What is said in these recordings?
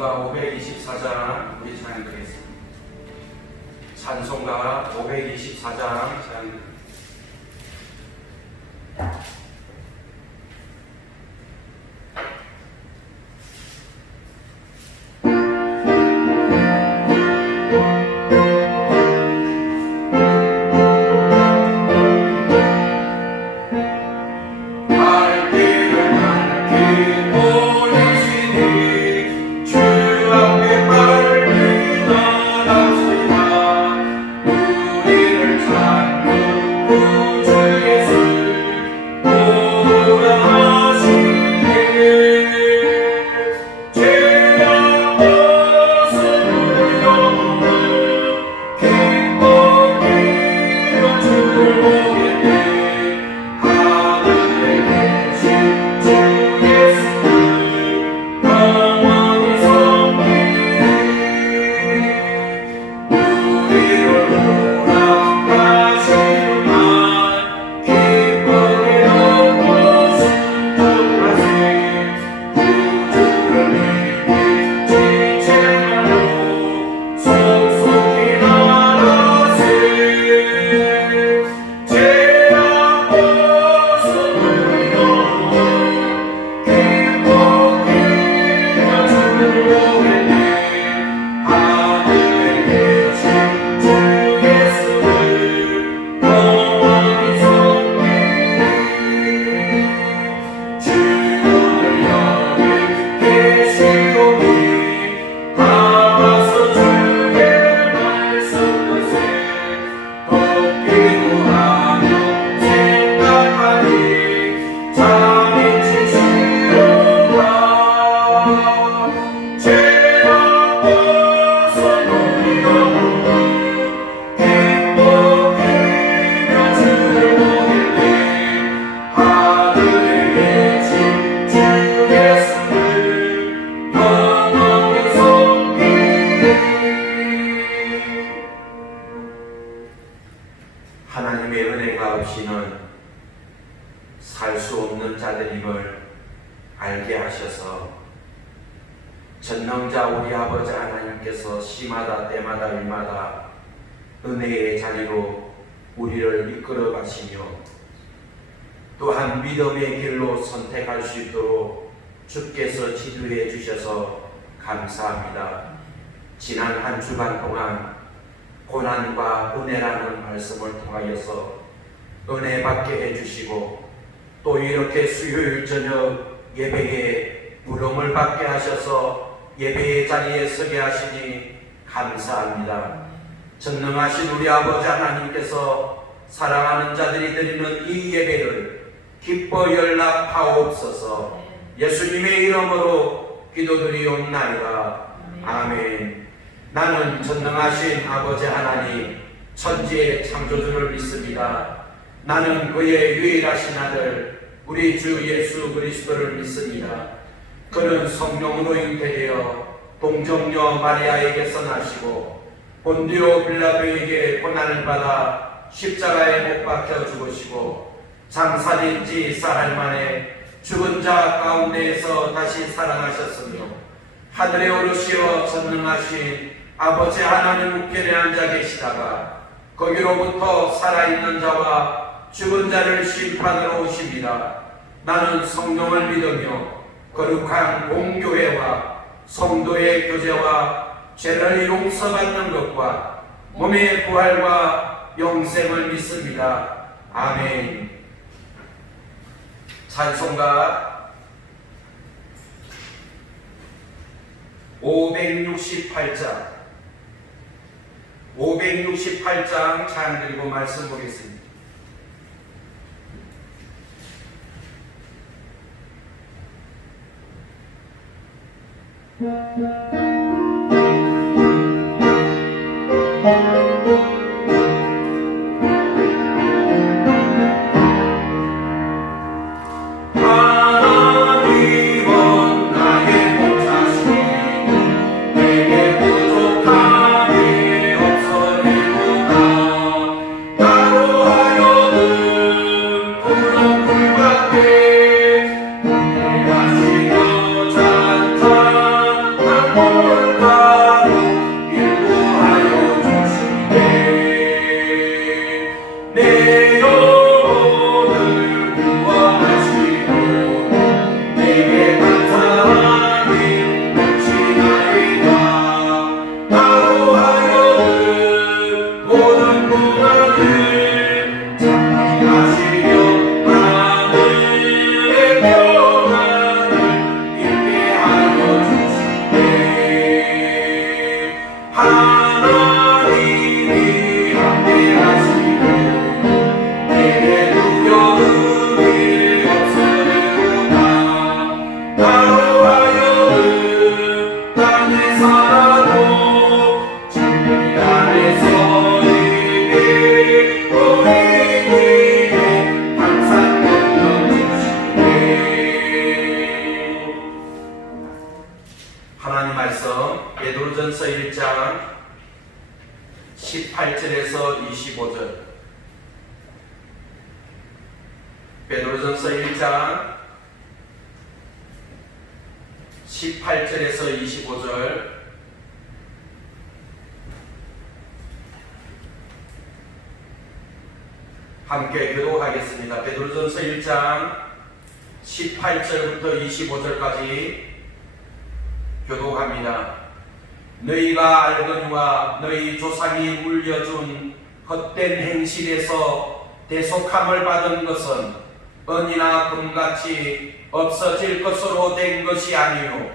찬송가 524장 우리 찬양드리겠습니다. 찬송가 524장 찬양드리겠습니다. 하나님의 은혜가 없이는 살 수 없는 자들임을 알게 하셔서 전능자 우리 아버지 하나님께서 시마다 때마다 일마다 은혜의 자리로 우리를 이끌어 가시며 또한 믿음의 길로 선택할 수 있도록 주께서 지도해 주셔서 감사합니다. 지난 한 주간 동안 고난과 은혜라는 말씀을 통하여서 은혜 받게 해주시고 또 이렇게 수요일 저녁 예배에 부름을 받게 하셔서 예배의 자리에 서게 하시니 감사합니다. 전능하신 우리 아버지 하나님께서 사랑하는 자들이 드리는 이 예배를 기뻐 연락하옵소서. 예수님의 이름으로 기도드리옵나이다. 아멘. 나는 전능하신 아버지 하나님 천지의 창조주를 믿습니다. 나는 그의 유일하신 아들 우리 주 예수 그리스도를 믿습니다. 그는 성령으로 잉태되어 동정녀 마리아에게서 나시고 본디오 빌라도에게 고난을 받아 십자가에 못 박혀 죽으시고 장사된 지 사흘 만에 죽은 자 가운데에서 다시 살아나셨으며 하늘에 오르시어 전능하신 아버지 하나님 우편에 앉아 계시다가 거기로부터 살아있는 자와 죽은 자를 심판하러 오십니다. 나는 성령을 믿으며 거룩한 공교회와 성도의 교제와 죄를 용서받는 것과 몸의 부활과 영생을 믿습니다. 아멘. 찬송가 568장 찬 드리고 말씀 보겠습니다. 오 18절에서 25절 함께 교독하겠습니다. 베드로전서 1장 18절부터 25절까지 교독합니다. 너희가 알거니와 너희 조상이 물려준 헛된 행실에서 대속함을 받은 것은 은이나 금같이 없어질 것으로 된 것이 아니요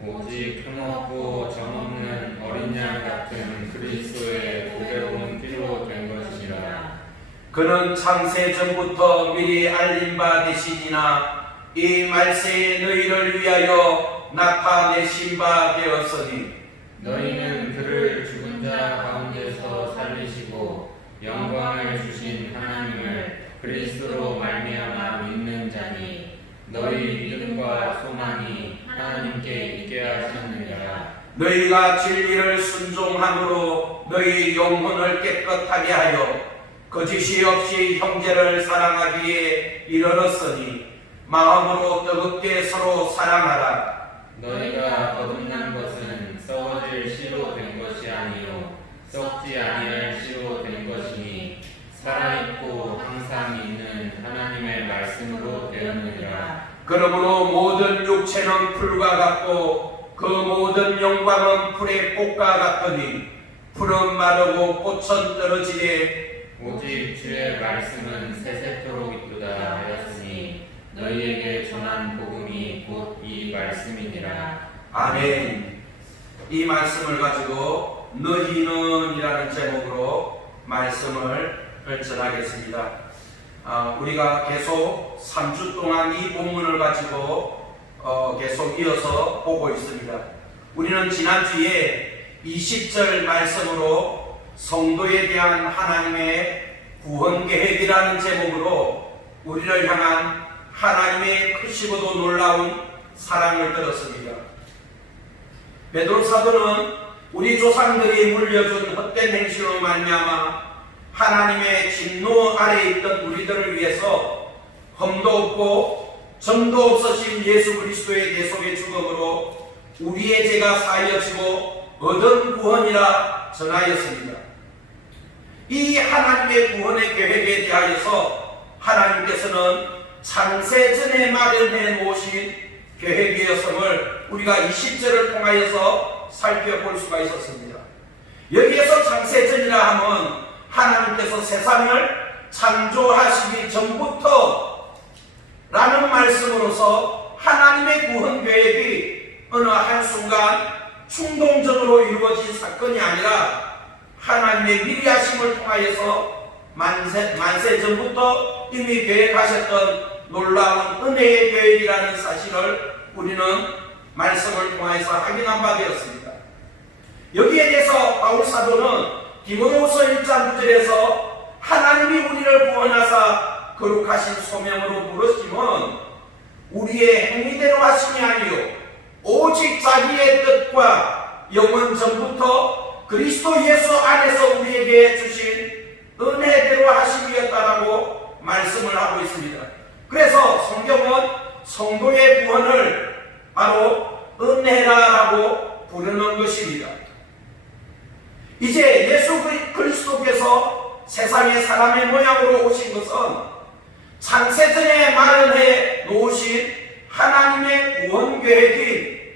오직 흠없고 정없는 어린 양 같은 그리스도의 보배로운 피로 된 것이라. 그는 창세 전부터 미리 알린 바 되시니나 이 말세에 너희를 위하여 나타내신 바 되었으니 너희는 그를 죽은 자 가운데서 살리시고 영광을 주신 하나님을 그리스도로 말미암아 믿는 자니 너희 믿음과 소망이 하나님께 있게 하셨느니라. 너희가 진리를 순종함으로 너희 영혼을 깨끗하게 하여 거짓이 없이 형제를 사랑하기에 이르렀으니 마음으로 뜨겁게 서로 사랑하라. 너희가 거듭난 것은 썩어질 씨로 된 것이 아니요 썩지 아니할 씨로 된 것이니 살아있고 항상 있는 하나님의 말씀으로 되었느니라. 그러므로 모든 육체는 풀과 같고 그 모든 영광은 풀의 꽃과 같으니 풀은 마르고 꽃은 떨어지되 오직 주의 말씀은 세세토록 있도다 하였으니 너희에게 전한 복음이 곧 이 말씀이니라. 아멘. 이 말씀을 가지고 너희는 이라는 제목으로 말씀을 전하겠습니다. 우리가 계속 3주 동안 이 본문을 가지고 계속 이어서 보고 있습니다. 우리는 지난주에 20절 말씀으로 성도에 대한 하나님의 구원 계획이라는 제목으로 우리를 향한 하나님의 크시고도 놀라운 사랑을 들었습니다. 베드로 사도는 우리 조상들이 물려준 헛된 행실로 말미암아 하나님의 진노 아래에 있던 우리들을 위해서 흠도 없고 점도 없으신 예수 그리스도의 대속의 죽음으로 우리의 죄가 사하여지고 얻은 구원이라 전하였습니다. 이 하나님의 구원의 계획에 대하여서 하나님께서는 창세전에 마련해 놓으신 계획이었음을 우리가 20절을 통하여서 살펴볼 수가 있었습니다. 여기에서 창세전이라 하면 하나님께서 세상을 창조하시기 전부터 라는 말씀으로서 하나님의 구원 계획이 어느 한순간 충동적으로 이루어진 사건이 아니라 하나님의 미리하심을 통하여서 만세 전부터 이미 계획하셨던 놀라운 은혜의 계획이라는 사실을 우리는 말씀을 통해서 확인한 바 되었습니다. 여기에 대해서 바울 사도는 디모데후서 1장 9절에서 하나님이 우리를 구원하사 거룩하신 소명으로 부르심은 우리의 행위대로 하심이 아니요 오직 자기의 뜻과 영원 전부터 그리스도 예수 안에서 우리에게 주신 은혜대로 하심이었다라고 말씀을 하고 있습니다. 그래서 성경은 성도의 구원을 바로 은혜라고 부르는 것입니다. 이제 예수 그리스도께서 세상의 사람의 모양으로 오신 것은 창세전에 마련해 놓으신 하나님의 구원 계획인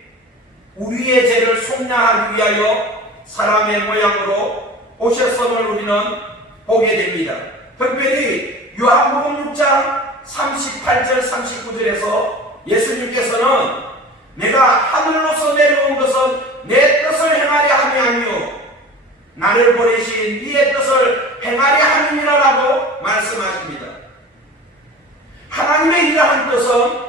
우리의 죄를 속량하기 위하여 사람의 모양으로 오셨음을 우리는 보게 됩니다. 특별히 요한복음 6장 38절 39절에서 예수님께서는 내가 하늘로서 내려온 것은 내 뜻을 행하려 함이 아니요 나를 보내신 이의 뜻을 행하려 함이니라라고 말씀하십니다. 하나님의 이러한 뜻은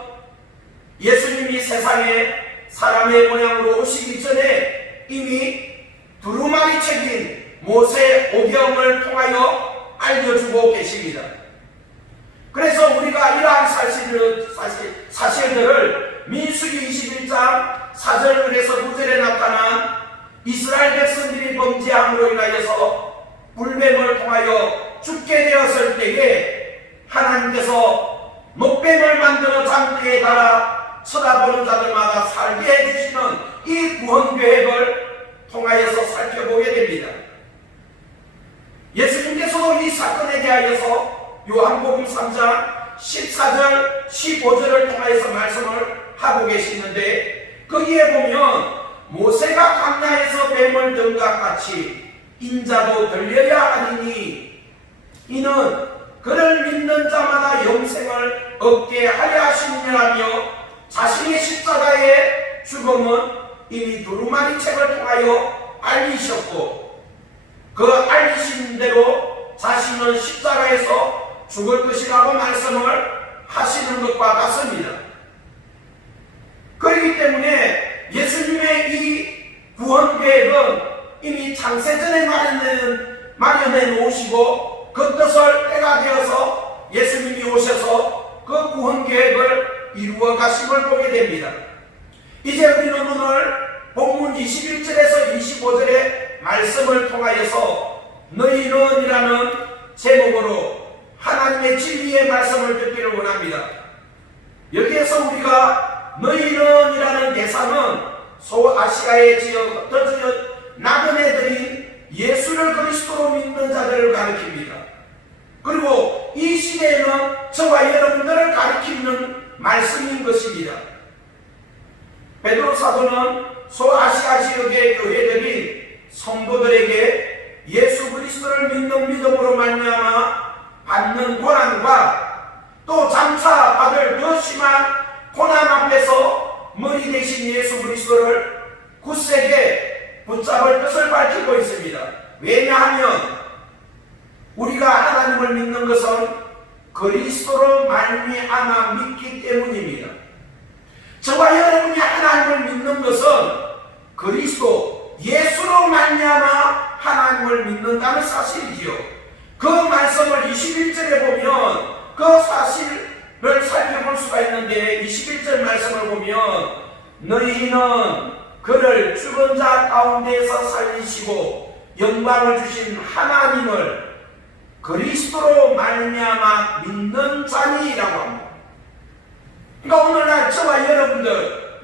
예수님이 세상에 사람의 모양으로 오시기 전에 이미 두루마리 책인 모세 오경을 통하여 알려주고 계십니다. 그래서 우리가 이러한 사실들을 민수기 21장 4절에서 9절에 나타난 이스라엘 백성들이 범죄함으로 인하여서 불뱀을 통하여 죽게 되었을 때에 하나님께서 목뱀을 만들어 장대에 달아 쳐다보는 자들마다 살게 해주시는 이 구원 계획을 통하여서 살펴보게 됩니다. 예수님께서도 이 사건에 대하여서 요한복음 3장 14절 15절을 통하여서 말씀을 하고 계시는데, 거기에 보면 모세가 광야에서 뱀을 든 것 같이 인자도 들려야 하리니 이는 그를 믿는 자마다 영생을 얻게 하려 하심이라며, 자신의 십자가의 죽음은 이미 두루마리 책을 통하여 알리셨고, 그 알리신 대로 자신은 십자가에서 죽을 것이라고 말씀을 하시는 것과 같습니다. 그렇기 때문에 예수님의 이 구원 계획은 이미 창세전에 마련해 놓으시고, 그 뜻을 때가 되어서 예수님이 오셔서 그 구원 계획을 이루어 가심을 보게 됩니다. 이제 우리는 오늘 본문 21절에서 25절의 말씀을 통하여서 너희는 이라는 제목으로 하나님의 진리의 말씀을 듣기를 원합니다. 여기에서 우리가 너희는 이라는 대상은 소아시아의 지역 흩어져 나그네들인 예수를 그리스도로 믿는 자들을 가리킵니다. 그리고 이 시대에는 저와 여러분들을 가리키는 말씀인 것입니다. 베드로 사도는 소아시아 지역의 교회들인 성도들에게 예수 그리스도를 믿는 믿음으로 말미암아 받는 고난과 또 장차 받을 더 심한 고난 앞에서 머리 대신 예수 그리스도를 굳세게 붙잡을 뜻을 밝히고 있습니다. 왜냐하면 우리가 하나님을 믿는 것은 그리스도로 말미암아 믿기 때문입니다. 저와 여러분이 하나님을 믿는 것은 그리스도 예수로 말미암아 하나님을 믿는다는 사실이지요. 그 말씀을 21절에 보면 그 사실을 살펴볼 수가 있는데, 21절 말씀을 보면 너희는 그를 죽은 자 가운데에서 살리시고 영광을 주신 하나님을 그리스도로 말미암아 믿는 자니라고 합니다. 그러니까 오늘날 저와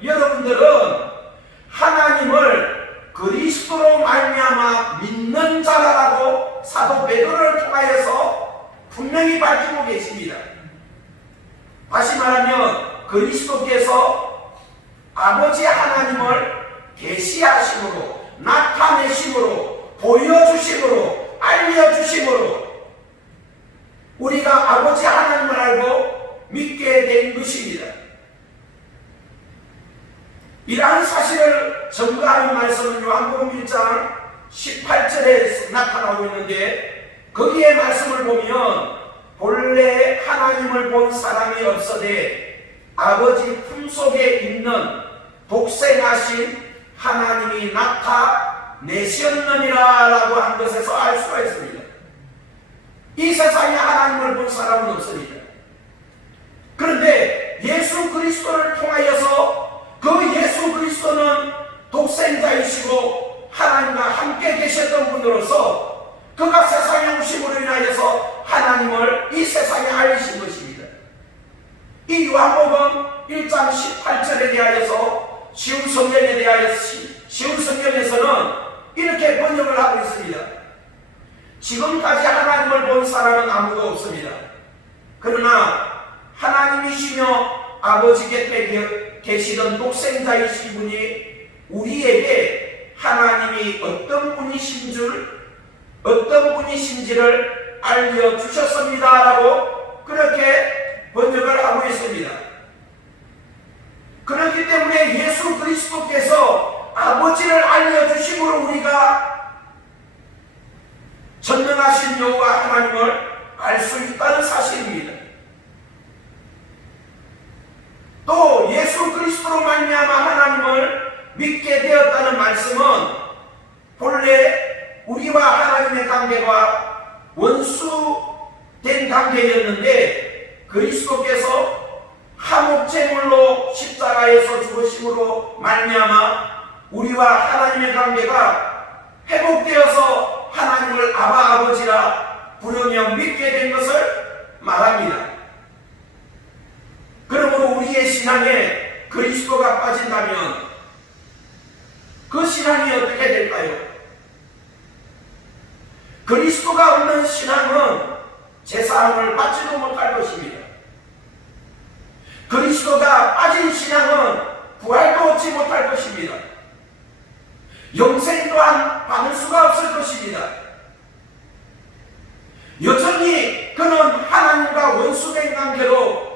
여러분들은 하나님을 그리스도로 말미암아 믿는 자라고 사도 베드로를 통하여서 분명히 밝히고 계십니다. 다시 말하면 그리스도께서 아버지 하나님을 계시하심으로, 나타내심으로, 보여주심으로, 알려주심으로 우리가 아버지 하나님을 알고 믿게 된 것입니다. 이러한 사실을 증거하는 말씀은 요한복음 1장 18절에 나타나고 있는데, 거기에 말씀을 보면 본래 하나님을 본 사람이 없어되 아버지 품속에 있는 독생하신 하나님이 나타내셨느니라 라고 한 것에서 알 수가 있습니다. 이 세상에 하나님을 본 사람은 없습니다. 그런데 예수 그리스도를 통하여서 그 예수 그리스도는 독생자이시고 하나님과 함께 계셨던 분으로서 그가 세상에 오심으로 인하여서 하나님을 이 세상에 알리신 것입니다. 이 요한복음 1장 18절에 대하여서 쉬운 성경에서는 이렇게 번역을 하고 있습니다. 지금까지 하나님을 본 사람은 아무도 없습니다. 그러나 하나님이시며 아버지 곁에 계시던 독생자이신 분이 우리에게 하나님이 어떤 분이신지를 알려주셨습니다라고 그렇게 번역을 하고 있습니다. 그렇기 때문에 예수 그리스도께서 아버지를 알려주심으로 우리가 전능하신 여호와 하나님을 알 수 있다는 사실입니다. 또 예수 그리스도로 말미암아 하나님을 믿게 되었다는 말씀은 본래 우리와 하나님의 관계가 원수된 관계였는데, 그리스도께서 화목제물로 십자가에서 죽으심으로 말미암아 우리와 하나님의 관계가 회복되어서 하나님을 아버지라 부르며 믿게 된 것을 말합니다. 그러므로 우리의 신앙에 그리스도가 빠진다면 그 신앙이 어떻게 될까요? 그리스도가 없는 신앙은 제사함을 받지도 못할 것입니다. 그리스도가 빠진 신앙은 부활도 얻지 못할 것입니다. 영생 또한 받을 수가 없을 것입니다. 여전히 그는 하나님과 원수된 관계로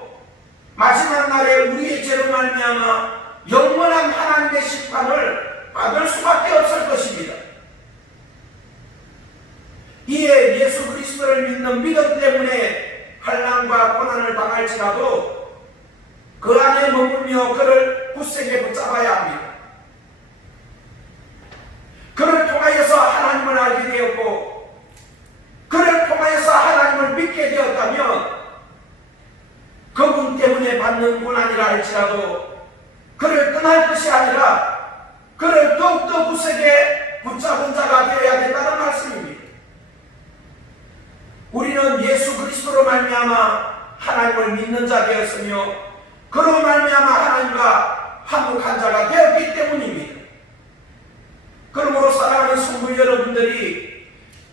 마지막 날에 우리의 죄로 말미암아 영원한 하나님의 심판을 받을 수밖에 없을 것입니다. 이에 예수 그리스도를 믿는 믿음 때문에 환난과 고난을 당할지라도 그 안에 머물며 그를 굳세게 붙잡아야 합니다. 그를 통하여서 하나님을 알게 되었고 그를 통하여서 하나님을 믿게 되었다면 그분 때문에 받는 고난이라 할지라도 그를 떠날 것이 아니라 그를 더욱더 굳세게 붙잡은 자가 되어야 된다는 말씀입니다. 우리는 예수 그리스도로 말미암아 하나님을 믿는 자 되었으며 그로 말미암아 하나님과 화목한 자가 되었기 때문입니다. 그러므로 사랑하는 성도 여러분들이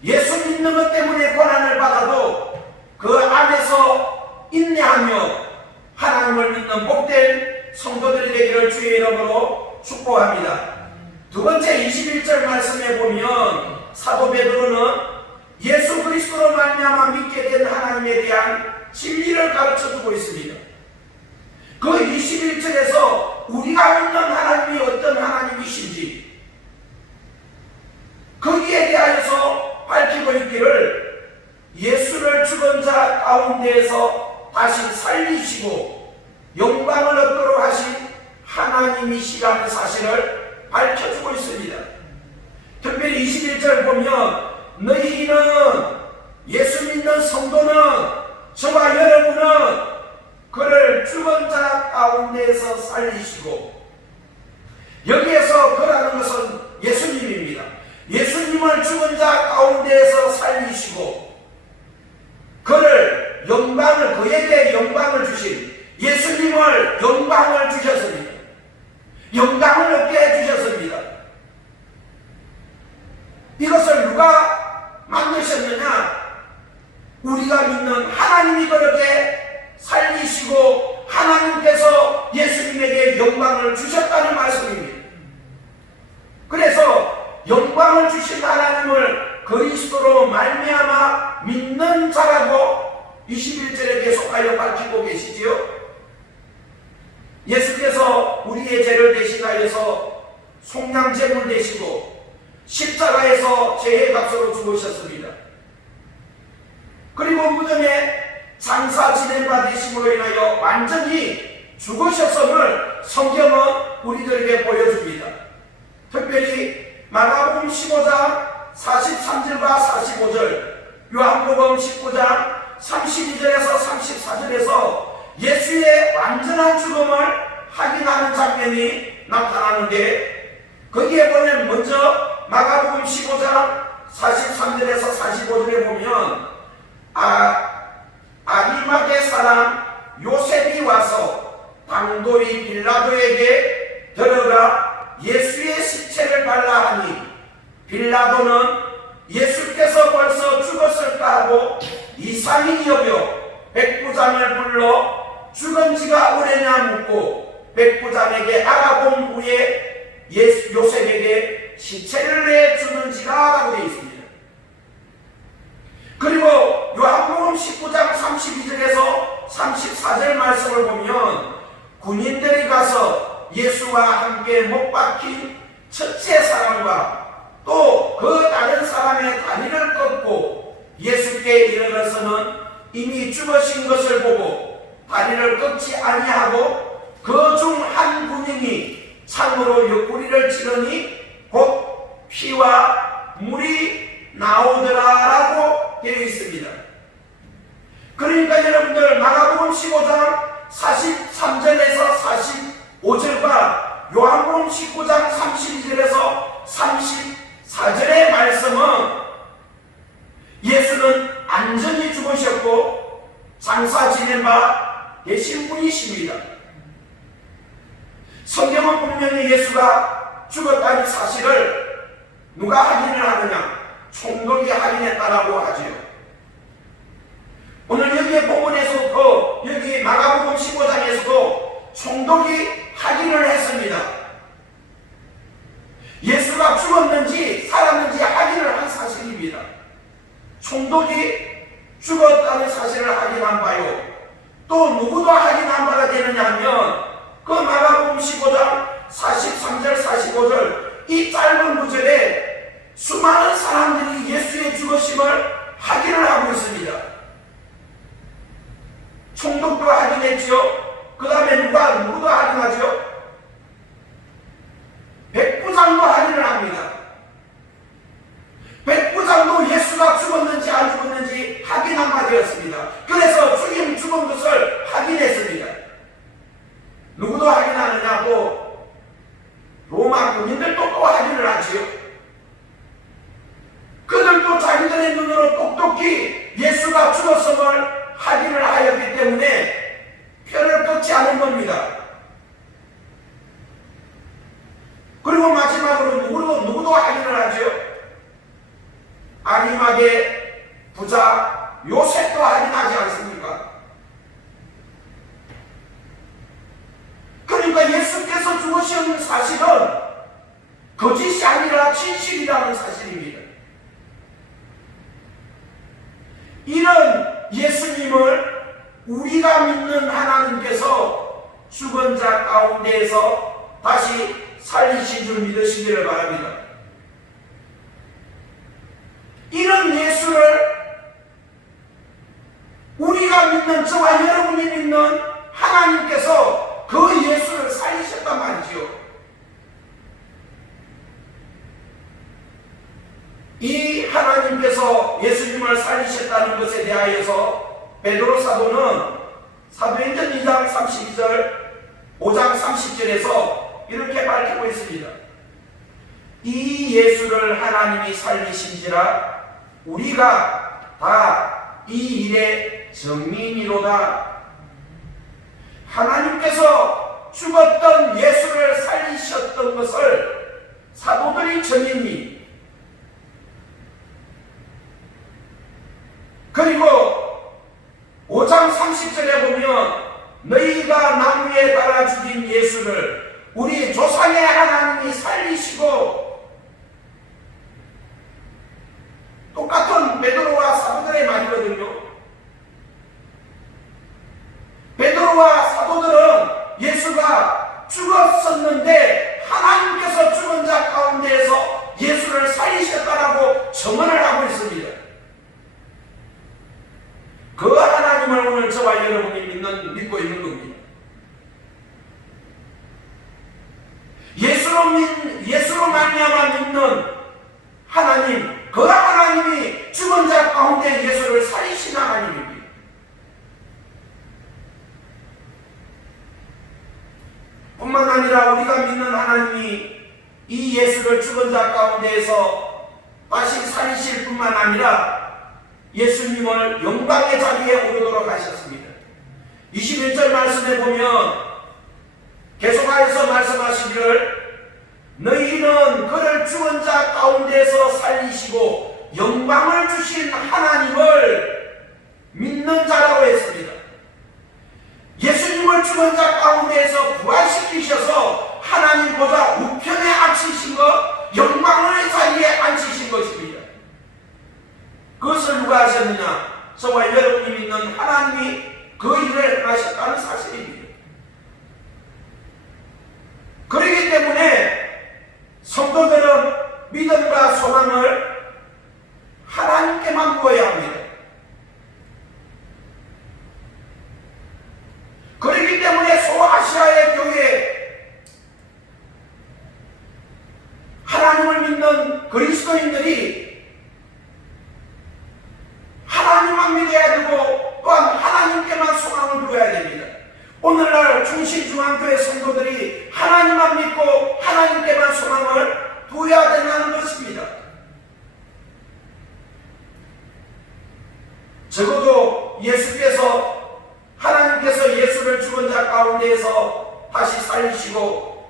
예수 믿는 것 때문에 고난을 받아도 그 안에서 인내하며 하나님을 믿는 복된 성도들이 되기를 주의 이름으로 축복합니다. 두 번째 21절 말씀에 보면 사도 베드로는 예수 그리스도로 말미암아 믿게 된 하나님에 대한 진리를 가르쳐주고 있습니다. 그 21절에서 우리가 믿는 하나님이 어떤 하나님이신지 거기에 대하여서 밝히고 있기를 예수를 죽은 자 가운데에서 다시 살리시고 영광을 얻도록 하신 하나님이시라는 사실을 밝혀주고 있습니다. 특별히 21절 보면 너희는 예수 믿는 성도는 저와 여러분은 그를 죽은 자 가운데에서 살리시고 여기에서 그라는 것은 예수님입니다. 예수님을 죽은 자 가운데에서 살리시고 그를 영광을 그에게 영광을 주신 예수님을 영광을 주셨습니다. 영광을 얻게 해주셨습니다. 이것을 누가 만드셨느냐? 우리가 믿는 하나님이 그렇게 살리시고 하나님께서 예수님에게 영광을 주셨다는 말씀입니다. 그래서 영광을 주신 하나님을 그리스도로 말미암아 믿는 자라고 21절에 계속하여 밝히고 계시지요. 예수께서 우리의 죄를 대신하여서 속량제물 되시고 십자가에서 죄의 값으로 죽으셨습니다. 그리고 무덤에 장사 지낸 바 되심으로 인하여 완전히 죽으셨음을 성경은 우리들에게 보여줍니다. 특별히 마가복음 15장 43절과 45절, 요한복음 19장 32절에서 34절에서 예수의 완전한 죽음을 확인하는 장면이 나타나는데 거기에 보면 먼저 마가복음 15장 43절에서 45절에 보면 아리마대 사람 요셉이 와서 당돌이 빌라도에게 들어가 예수의 시체를 발라 하니 빌라도는 예수께서 벌써 죽었을까 하고 이상히 여겨 백부장을 불러 죽은 지가 오래냐 묻고 백부장에게 알아본 후에 요셉에게 시체를 내주는지라 라고 되어 있습니다. 그리고 요한복음 19장 32절에서 34절 말씀을 보면 군인들이 가서 예수와 함께 못 박힌 첫째 사람과 또 그 다른 사람의 다리를 꺾고 예수께 이르러서는 이미 죽으신 것을 보고 다리를 꺾지 아니하고 그 중 한 군인이 창으로 옆구리를 찌르니 곧 피와 물이 나오더라라고 되어 있습니다. 그러니까 여러분들 마가복음 15장 43절에서 45절과 요한복음 19장 32절에서 34절의 말씀은 예수는 안전히 죽으셨고 장사 지낸 바 계신 분이십니다. 성경은 분명히 예수가 죽었다는 사실을 누가 확인을 하느냐? 총독이 확인했다라고 하지요. 오늘 여기에 본문에서도 여기 마가복음 15장에서도 총독이 확인을 했습니다. 예수가 죽었는지 살았는지 확인을 한 사실입니다. 총독이 죽었다는 사실을 확인한 바요. 또 누구도 확인한 바가 되느냐 하면 그 마가복음 15장 43절 45절 이 짧은 구절에 수많은 사람들이 예수의 죽으심을 확인을 하고 있습니다. 총독도 확인했지요. 그 다음에 누구도 확인하죠. 백부장도 확인을 합니다. 백부장도 예수가 죽었는지 안 죽었는지 확인한 바 되었습니다. 그래서 죽은 것을 확인했습니다. 누구도 확인하느냐고 로마 군인들도 또 확인을 하지요. 그들도 자기들의 눈으로 똑똑히 예수가 죽었음을 확인을 하였기 때문에 표를 끊지 않은 겁니다. 그리고 마지막으로 누구도 확인을 하죠. 아리마게 부자 요셉도 확인하지 않습니까? 그러니까 예수께서 죽으신 사실은 거짓이 아니라 진실이라는 사실입니다. 이런 예수님을 우리가 믿는 하나님께서 죽은 자 가운데에서 다시 살리신 줄 믿으시기를 바랍니다. 이런 예수를 우리가 믿는 저와 여러분이 믿는 하나님께서 그 예수를 살리셨단 말이지요. 이 하나님께서 예수님을 살리셨다는 것에 대하여서 베드로 사도는 사도행전 2장 32절 5장 30절에서 이렇게 밝히고 있습니다. 이 예수를 하나님이 살리신지라 우리가 다 이 일의 증인이로다. 하나님께서 죽었던 예수를 살리셨던 것을 사도들이 증인이, 그리고 5장 30절에 보면 너희가 나무에 달아 죽인 예수를 우리 조상의 하나님이 살리시고, 똑같은 베드로와 사도들의 말이거든요. 베드로와 사도들은 예수가 죽었었는데 하나님께서 죽은 자 가운데에서 예수를 살리셨다라고 증언을 하고 있습니다. 그 하나님을 오늘 저와 여러분이 믿고 있는 겁니다. 예수로 말미암아 믿는 하나님, 그 하나님이 죽은 자 가운데 예수를 살리신 하나님입니다. 뿐만 아니라 우리가 믿는 하나님이 이 예수를 죽은 자 가운데에서 다시 살리실 뿐만 아니라 예수님을 영광의 자리에 오르도록 하셨습니다. 21절 말씀에 보면 계속하여서 말씀하시기를 너희는 그를 죽은 자 가운데서 살리시고 영광을 주신 하나님을 믿는 자라고 했습니다. 예수님을 죽은 자 가운데서 부활시키셔서 하나님보다 우편에 앉히신 것, 영광의 자리에 앉히신 것입니다. 그것을 누가 하셨느냐? 저와 여러분이 믿는 하나님이 그 일을 하셨다는 사실입니다. 그렇기 때문에 성도들은 믿음과 소망을 하나님께만 구해야 합니다. 그렇기 때문에 소아시아의 교회, 하나님을 믿는 그리스도인들이 하나님만 믿어야 되고 또한 하나님께만 소망을 두어야 됩니다. 오늘날 중신중앙교회 성도들이 하나님만 믿고 하나님께만 소망을 두어야 된다는 것입니다. 적어도 하나님께서 예수를 죽은 자 가운데에서 다시 살리시고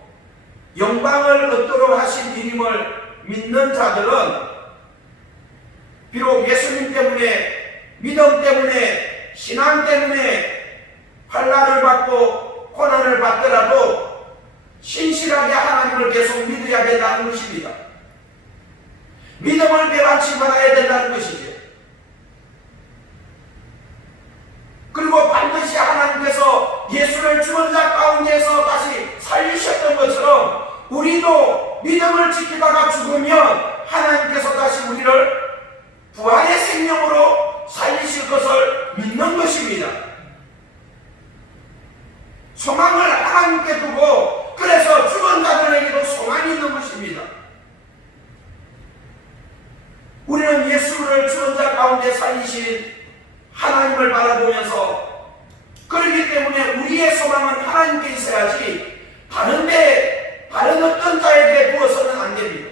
영광을 얻도록 하신 이름을 믿는 자들은 비록 예수님 때문에, 믿음 때문에, 신앙 때문에 환난을 받고 고난을 받더라도 신실하게 하나님을 계속 믿어야 된다는 것입니다. 믿음을 배반치 말아야 된다는 것이죠. 그리고 반드시 하나님께서 예수를 죽은 자 가운데서 다시 살리셨던 것처럼 우리도 믿음을 지키다가 죽으면 하나님께서 다시 우리를 부활의 생명으로 살리실 것을 믿는 것입니다. 소망을 하나님께 두고, 그래서 죽은 자들에게도 소망이 있는 것입니다. 우리는 예수를 죽은 자 가운데 살리신 하나님을 바라보면서, 그렇기 때문에 우리의 소망은 하나님께 있어야지 다른 어떤 자에게 부어서는 안 됩니다.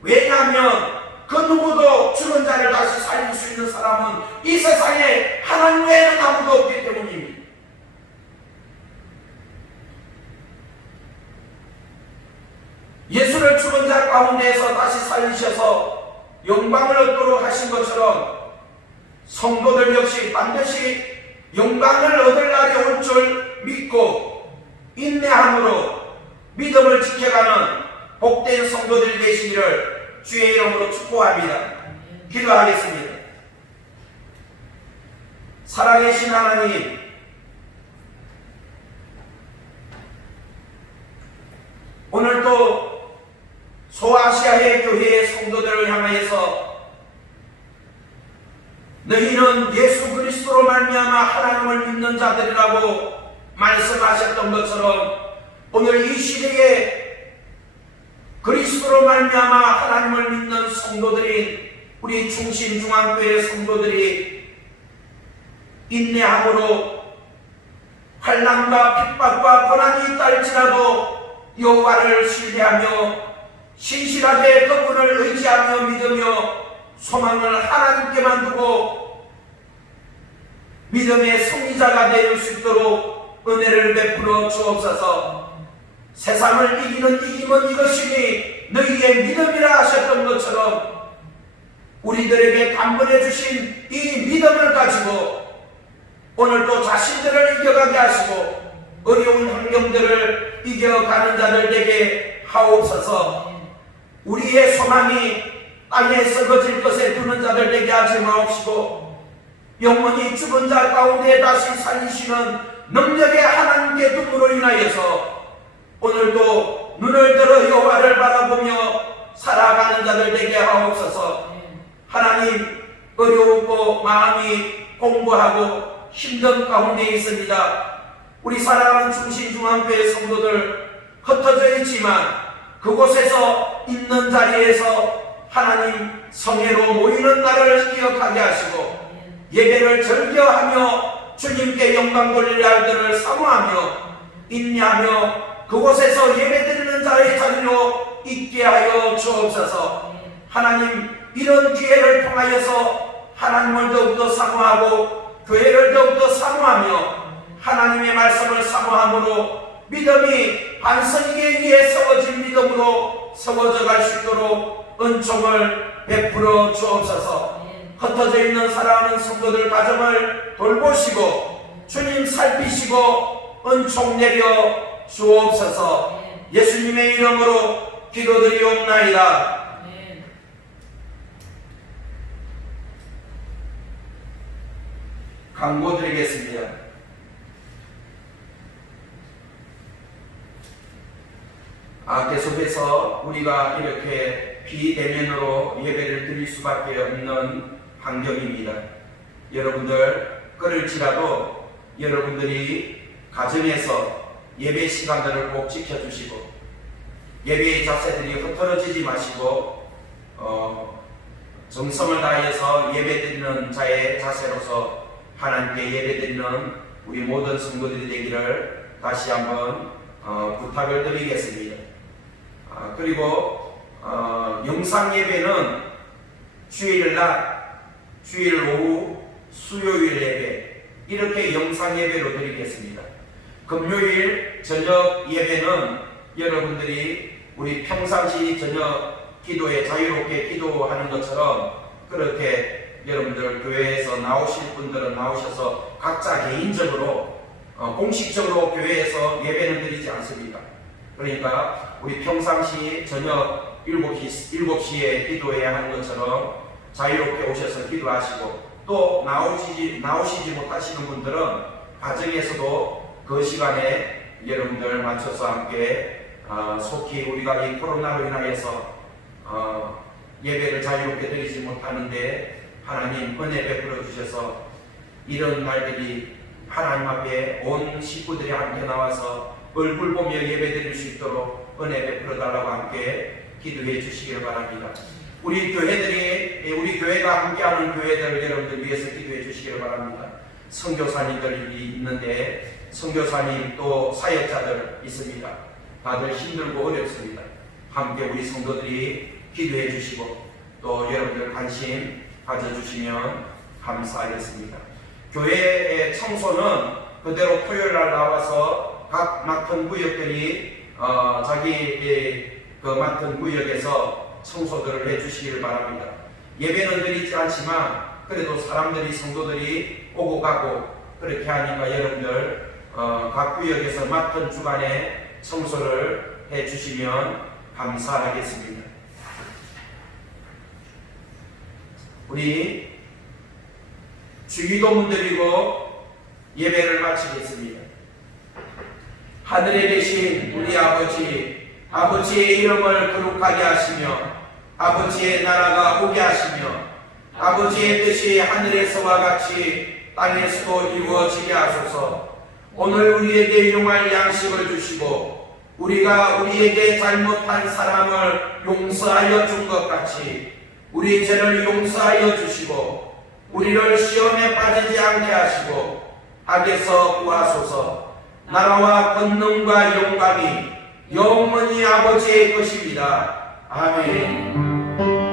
왜냐하면 그 누구도 죽은 자를 다시 살릴 수 있는 사람은 이 세상에 하나님 외에는 아무도 없기 때문입니다. 예수를 죽은 자 가운데에서 다시 살리셔서 영광을 얻도록 하신 것처럼 성도들 역시 반드시 영광을 얻을 날이 올 줄 믿고 인내함으로 믿음을 지켜가는 복된 성도들 되시기를 주의 이름으로 축복합니다. 기도하겠습니다. 살아계신 하나님, 오늘도 소아시아의 교회의 성도들을 향하여서 너희는 예수 그리스도로 말미암아 하나님을 믿는 자들이라고 말씀하셨던 것처럼 오늘 이 시대에 그리스도로 말미암아 하나님을 믿는 성도들인 우리 충신중앙교회 성도들이 인내함으로 환난과 핍박과 고난이 있다 할지라도 여호와를 신뢰하며 신실하게 그분을 의지하며 믿으며 소망을 하나님께만 두고 믿음의 승리자가 될 수 있도록 은혜를 베풀어 주옵소서. 세상을 이기는 이김은 이것이니 너희의 믿음이라 하셨던 것처럼 우리들에게 단번해 주신 이 믿음을 가지고 오늘도 자신들을 이겨가게 하시고 어려운 환경들을 이겨가는 자들 되게 하옵소서. 우리의 소망이 땅에 썩어질 것에 두는 자들 되게 하지 마옵시고 영원히 죽은 자 가운데 다시 살리시는 능력의 하나님께 둠으로 인하여서 오늘도 눈을 들어 여호와를 바라보며 살아가는 자들 되게 하옵소서. 하나님, 어려우고 마음이 공고하고 힘든 가운데 있습니다. 우리 사랑하는 충신중앙교회 성도들 흩어져 있지만 그곳에서 있는 자리에서 하나님 성회로 모이는 날을 기억하게 하시고 예배를 즐겨하며 주님께 영광 돌릴 날들을 사모하며 인내하며 그곳에서 예배드리는 자의 자리로 있게 하여 주옵소서. 하나님, 이런 기회를 통하여서 하나님을 더욱더 사모하고 교회를 더욱더 사모하며 하나님의 말씀을 사모함으로 믿음이 반석이게 위해 세워진 믿음으로 세워져 갈 수 있도록 은총을 베풀어 주옵소서. 흩어져 있는 사랑하는 성도들 가정을 돌보시고 주님 살피시고 은총 내려 주옵소서. 예수님의 이름으로 기도드리옵나이다. 강구 드리겠습니다. 계속해서 우리가 이렇게 비대면으로 예배를 드릴 수밖에 없는 환경입니다. 여러분들 그럴지라도 여러분들이 가정에서 예배 시간들을 꼭 지켜주시고 예배의 자세들이 흐트러지지 마시고 정성을 다해서 예배드리는 자의 자세로서 하나님께 예배드리는 우리 모든 성도들이 되기를 다시 한번 부탁을 드리겠습니다. 그리고 영상 예배는 주일날, 주일 오후, 수요일 예배 이렇게 영상 예배로 드리겠습니다. 금요일 저녁 예배는 여러분들이 우리 평상시 저녁 기도에 자유롭게 기도하는 것처럼 그렇게 여러분들 교회에서 나오실 분들은 나오셔서 각자 개인적으로 공식적으로 교회에서 예배는 드리지 않습니다. 그러니까 우리 평상시 저녁 7시에 기도해야 하는 것처럼 자유롭게 오셔서 기도하시고 또 나오시지 못하시는 분들은 가정에서도 그 시간에 여러분들 맞춰서 함께 속히 우리가 이 코로나로 인하여서 예배를 자유롭게 드리지 못하는데 하나님 은혜 베풀어 주셔서 이런 날들이 하나님 앞에 온 식구들이 함께 나와서 얼굴 보며 예배 드릴 수 있도록 은혜 베풀어 달라고 함께 기도해 주시기를 바랍니다. 우리 교회가 함께하는 교회들 여러분들 위해서 기도해 주시기를 바랍니다. 선교사님들이 있는데 선교사님 또 사역자들 있습니다. 다들 힘들고 어렵습니다. 함께 우리 성도들이 기도해 주시고 또 여러분들 관심 가져주시면 감사하겠습니다. 교회의 청소는 그대로 토요일날 나와서 각 맡은 구역들이 자기 그 맡은 구역에서 청소들을 해주시기를 바랍니다. 예배는 드리지 않지만 그래도 사람들이 성도들이 오고 가고 그렇게 하니까 여러분들 각 구역에서 맡은 주간에 청소를 해주시면 감사하겠습니다. 우리 주기도문 드리고 예배를 마치겠습니다. 하늘에 계신 우리 아버지, 아버지의 이름을 거룩하게 하시며 아버지의 나라가 오게 하시며 아버지의 뜻이 하늘에서와 같이 땅에서도 이루어지게 하소서. 오늘 우리에게 용할 양식을 주시고 우리가 우리에게 잘못한 사람을 용서하여 준 것 같이 우리 죄를 용서하여 주시고 우리를 시험에 빠지지 않게 하시고 악에서 구하소서. 나라와 권능과 영광이 영원히 아버지의 것입니다. 아멘.